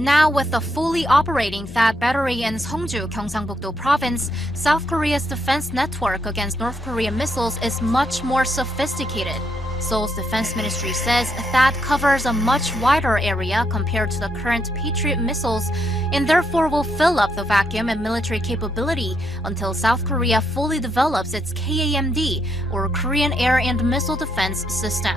Now, with a fully operating THAAD battery in Seongju, Gyeongsangbuk-do province, South Korea's defense network against North Korean missiles is much more sophisticated. Seoul's defense ministry says THAAD covers a much wider area compared to the current Patriot missiles and therefore will fill up the vacuum in military capability until South Korea fully develops its KAMD, or Korean Air and Missile Defense System.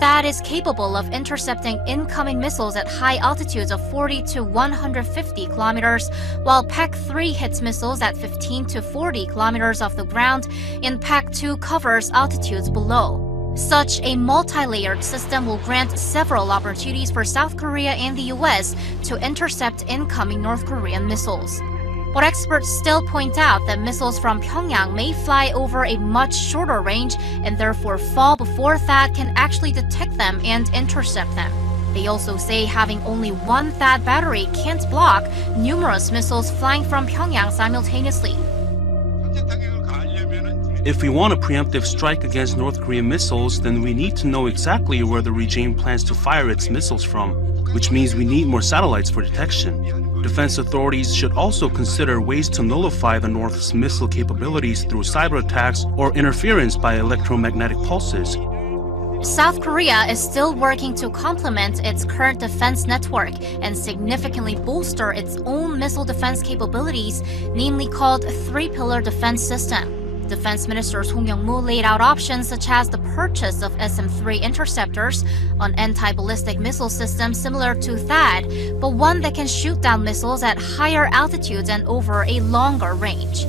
THAAD is capable of intercepting incoming missiles at high altitudes of 40 to 150 kilometers, while PAC-3 hits missiles at 15 to 40 kilometers off the ground, and PAC-2 covers altitudes below. Such a multi-layered system will grant several opportunities for South Korea and the US to intercept incoming North Korean missiles. But experts still point out that missiles from Pyongyang may fly over a much shorter range and therefore fall before THAAD can actually detect them and intercept them. They also say having only one THAAD battery can't block numerous missiles flying from Pyongyang simultaneously. If we want a preemptive strike against North Korean missiles, then we need to know exactly where the regime plans to fire its missiles from, which means we need more satellites for detection. Defense authorities should also consider ways to nullify the North's missile capabilities through cyber attacks or interference by electromagnetic pulses. South Korea is still working to complement its current defense network and significantly bolster its own missile defense capabilities, namely called Three-Pillar Defense System. Defense Minister Song Young-moo laid out options such as the purchase of SM-3 interceptors, an anti-ballistic missile system similar to THAAD, but one that can shoot down missiles at higher altitudes and over a longer range.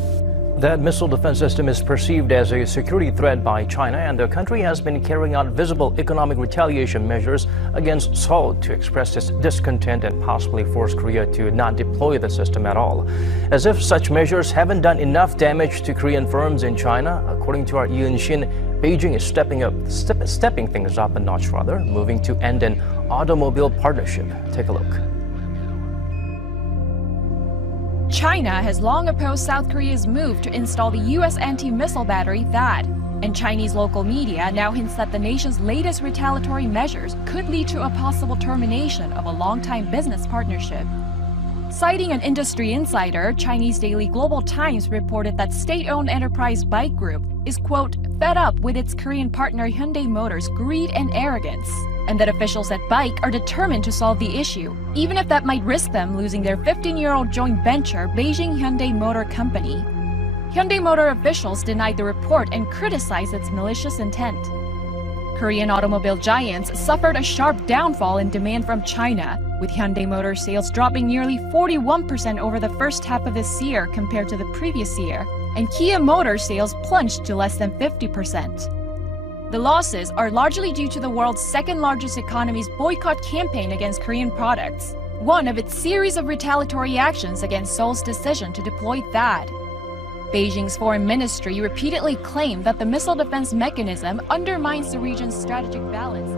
That missile defense system is perceived as a security threat by China, and the country has been carrying out visible economic retaliation measures against Seoul to express its discontent and possibly force Korea to not deploy the system at all. As if such measures haven't done enough damage to Korean firms in China, according to our Yoon Shin, Beijing is stepping things up a notch, moving to end an automobile partnership. Take a look. China has long opposed South Korea's move to install the U.S. anti-missile battery THAAD, and Chinese local media now hints that the nation's latest retaliatory measures could lead to a possible termination of a long-time business partnership. Citing an industry insider, Chinese daily Global Times reported that state-owned enterprise Bike Group is, quote, fed up with its Korean partner Hyundai Motor's greed and arrogance, and that officials at Bike are determined to solve the issue, even if that might risk them losing their 15-year-old joint venture, Beijing Hyundai Motor Company. Hyundai Motor officials denied the report and criticized its malicious intent. Korean automobile giants suffered a sharp downfall in demand from China, with Hyundai Motor sales dropping nearly 41% over the first half of this year compared to the previous year, and Kia Motor sales plunged to less than 50%. The losses are largely due to the world's second-largest economy's boycott campaign against Korean products, one of its series of retaliatory actions against Seoul's decision to deploy THAAD. Beijing's foreign ministry repeatedly claimed that the missile defense mechanism undermines the region's strategic balance.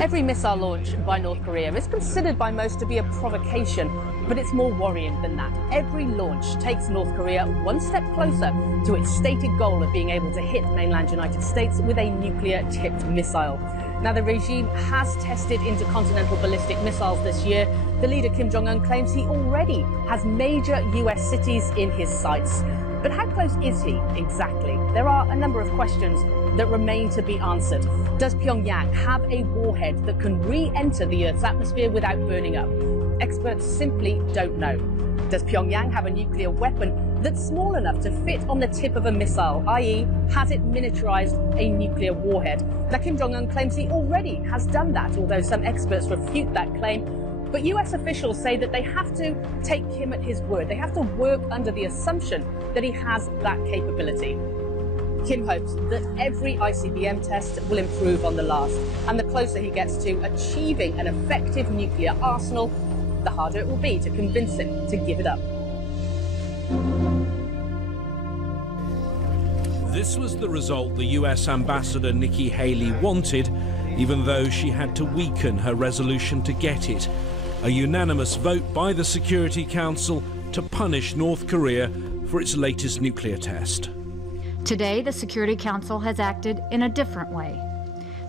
Every missile launch by North Korea is considered by most to be a provocation, but it's more worrying than that. Every launch takes North Korea one step closer to its stated goal of being able to hit mainland United States with a nuclear-tipped missile. Now, the regime has tested intercontinental ballistic missiles this year. The leader, Kim Jong-un, claims he already has major US cities in his sights. But how close is he exactly? There are a number of questions that remain to be answered. Does Pyongyang have a warhead that can re-enter the Earth's atmosphere without burning up? Experts simply don't know. Does Pyongyang have a nuclear weapon that's small enough to fit on the tip of a missile, i.e., has it miniaturized a nuclear warhead? Now, Kim Jong-un claims he already has done that, although some experts refute that claim. But US officials say that they have to take him at his word. They have to work under the assumption that he has that capability. Kim hopes that every ICBM test will improve on the last, and the closer he gets to achieving an effective nuclear arsenal, the harder it will be to convince him to give it up. This was the result the US Ambassador Nikki Haley wanted, even though she had to weaken her resolution to get it. A unanimous vote by the Security Council to punish North Korea for its latest nuclear test. Today, the Security Council has acted in a different way.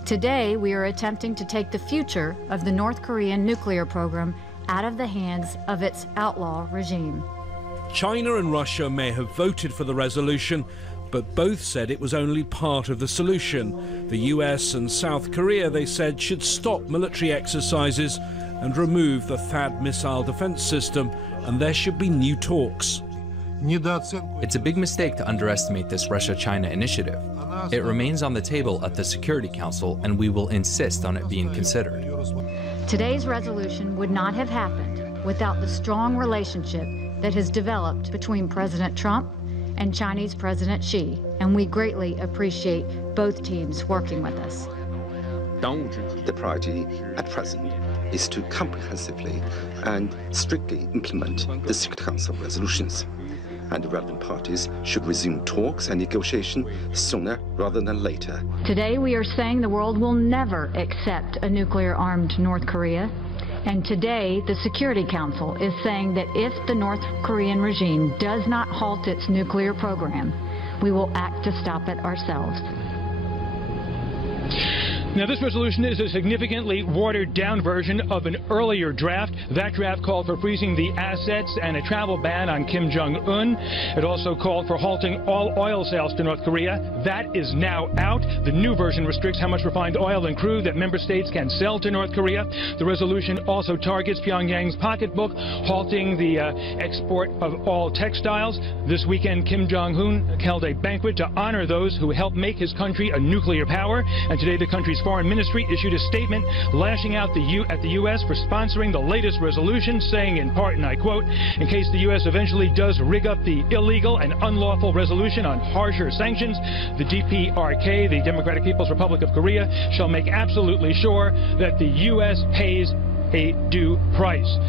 Today, we are attempting to take the future of the North Korean nuclear program out of the hands of its outlaw regime. China and Russia may have voted for the resolution, but both said it was only part of the solution. The US and South Korea, they said, should stop military exercises and remove the THAAD missile defense system, and there should be new talks. It's a big mistake to underestimate this Russia-China initiative. It remains on the table at the Security Council, and we will insist on it being considered. Today's resolution would not have happened without the strong relationship that has developed between President Trump and Chinese President Xi, and we greatly appreciate both teams working with us. The priority at present is to comprehensively and strictly implement the Security Council resolutions, and the relevant parties should resume talks and negotiation sooner rather than later. Today we are saying the world will never accept a nuclear-armed North Korea, and today the Security Council is saying that if the North Korean regime does not halt its nuclear program, we will act to stop it ourselves. Now, this resolution is a significantly watered-down version of an earlier draft. That draft called for freezing the assets and a travel ban on Kim Jong-un. It also called for halting all oil sales to North Korea. That is now out. The new version restricts how much refined oil and crude that member states can sell to North Korea. The resolution also targets Pyongyang's pocketbook, halting the export of all textiles. This weekend, Kim Jong-un held a banquet to honor those who helped make his country a nuclear power. And today, the country's Foreign Ministry issued a statement lashing out at the U.S. for sponsoring the latest resolution, saying in part, and I quote, "In case the U.S. eventually does rig up the illegal and unlawful resolution on harsher sanctions, the DPRK, the Democratic People's Republic of Korea, shall make absolutely sure that the U.S. pays a due price."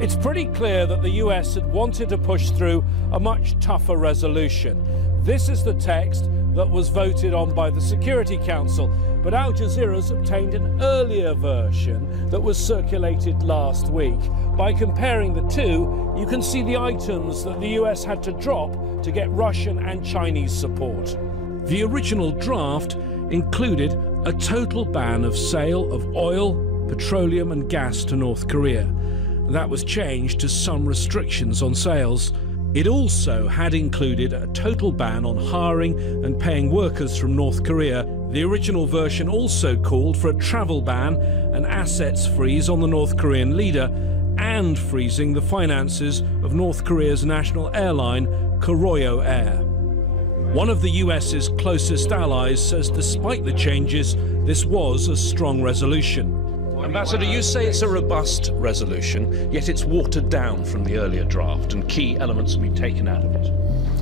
It's pretty clear that the US had wanted to push through a much tougher resolution. This is the text that was voted on by the Security Council, but Al Jazeera's obtained an earlier version that was circulated last week. By comparing the two, you can see the items that the US had to drop to get Russian and Chinese support. The original draft included a total ban of sale of oil, petroleum and gas to North Korea. That was changed to some restrictions on sales. It also had included a total ban on hiring and paying workers from North Korea. The original version also called for a travel ban and assets freeze on the North Korean leader and freezing the finances of North Korea's national airline, Korea Air. One of the US's closest allies says despite the changes, this was a strong resolution. Ambassador, you say it's a robust resolution, yet it's watered down from the earlier draft and key elements have been taken out of it.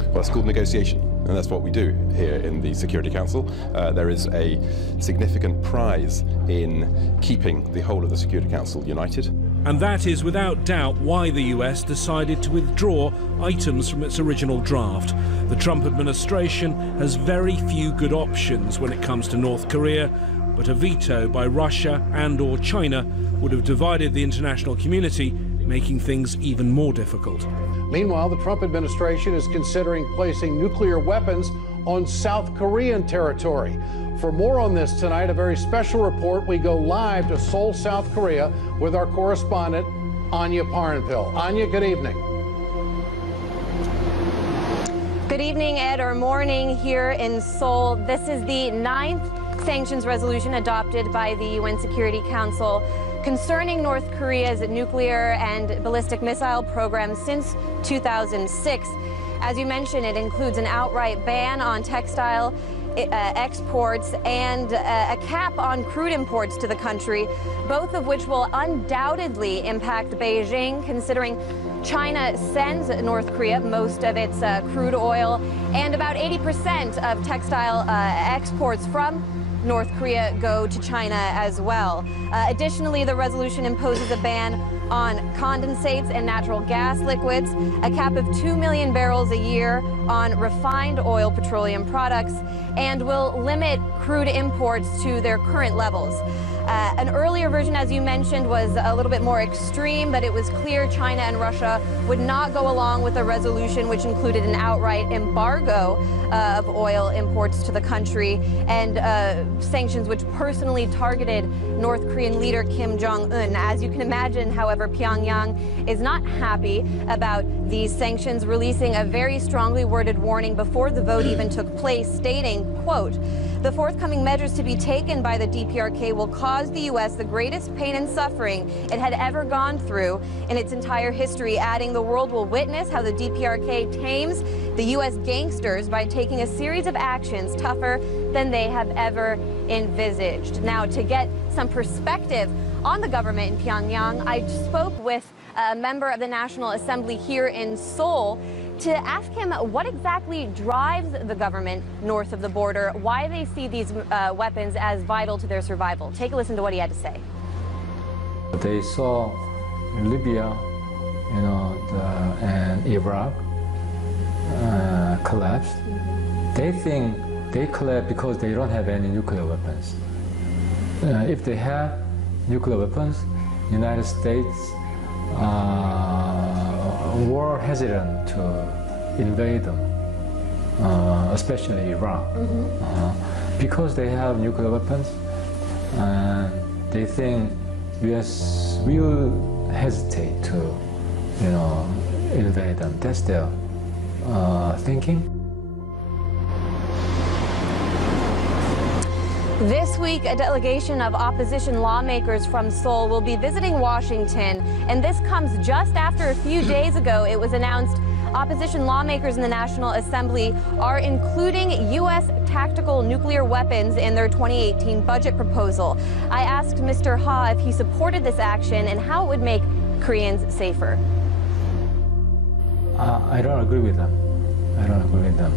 Well, it's called negotiation, and that's what we do here in the Security Council. There is a significant prize in keeping the whole of the Security Council united. And that is without doubt why the US decided to withdraw items from its original draft. The Trump administration has very few good options when it comes to North Korea, but a veto by Russia and/or China would have divided the international community, making things even more difficult. Meanwhile, the Trump administration is considering placing nuclear weapons on South Korean territory. For more on this tonight, a very special report. We go live to Seoul, South Korea with our correspondent, Anya Parenpil. Anya, good evening. Good evening, Ed, or morning here in Seoul. This is the 9th sanctions resolution adopted by the UN Security Council concerning North Korea's nuclear and ballistic missile program since 2006. As you mentioned, it includes an outright ban on textile exports and a cap on crude imports to the country, both of which will undoubtedly impact Beijing, considering China sends North Korea most of its crude oil, and about 80% of textile exports from North Korea go to China as well. Additionally, the resolution imposes a ban on condensates and natural gas liquids, a cap of 2 million barrels a year on refined oil petroleum products, and will limit crude imports to their current levels. An earlier version, as you mentioned, was a little bit more extreme, but it was clear China and Russia would not go along with a resolution which included an outright embargo of oil imports to the country and sanctions which personally targeted North Korean leader Kim Jong-un. As you can imagine, however, Pyongyang is not happy about these sanctions, releasing a very strongly worded warning before the vote even took place, stating, quote, "The forthcoming measures to be taken by the DPRK will cause the U.S. the greatest pain and suffering it had ever gone through in its entire history," adding, "The world will witness how the DPRK tames the U.S. gangsters by taking a series of actions tougher than they have ever envisaged." Now, to get some perspective on the government in Pyongyang, I spoke with a member of the National Assembly here in Seoul to ask him what exactly drives the government north of the border, why they see these weapons as vital to their survival. Take a listen to what he had to say. They saw Libya, and Iraq collapsed. They think they collapsed because they don't have any nuclear weapons. If they have nuclear weapons, United States were hesitant to invade them, especially Iran, because they have nuclear weapons, and they think U.S. will hesitate to, invade them. That's their thinking. This week, a delegation of opposition lawmakers from Seoul will be visiting Washington, and this comes just after a few days ago it was announced opposition lawmakers in the National Assembly are including U.S. tactical nuclear weapons in their 2018 budget proposal. I asked Mr. Ha if he supported this action and how it would make Koreans safer. I don't agree with them. I don't agree with them.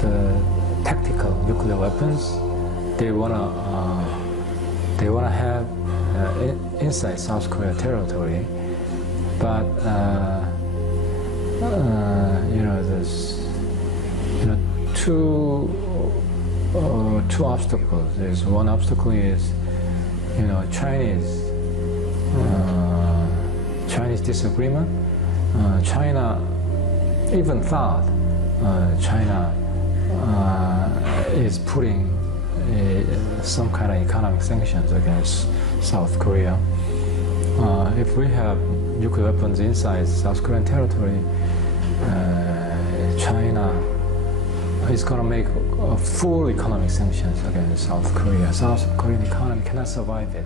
The tactical nuclear weapons, they wanna have inside South Korea territory, but there's two obstacles. There's one obstacle is Chinese disagreement. China even thought China is putting some kind of economic sanctions against South Korea. If we have nuclear weapons inside South Korean territory, China is going to make full economic sanctions against South Korea. South Korean economy cannot survive it.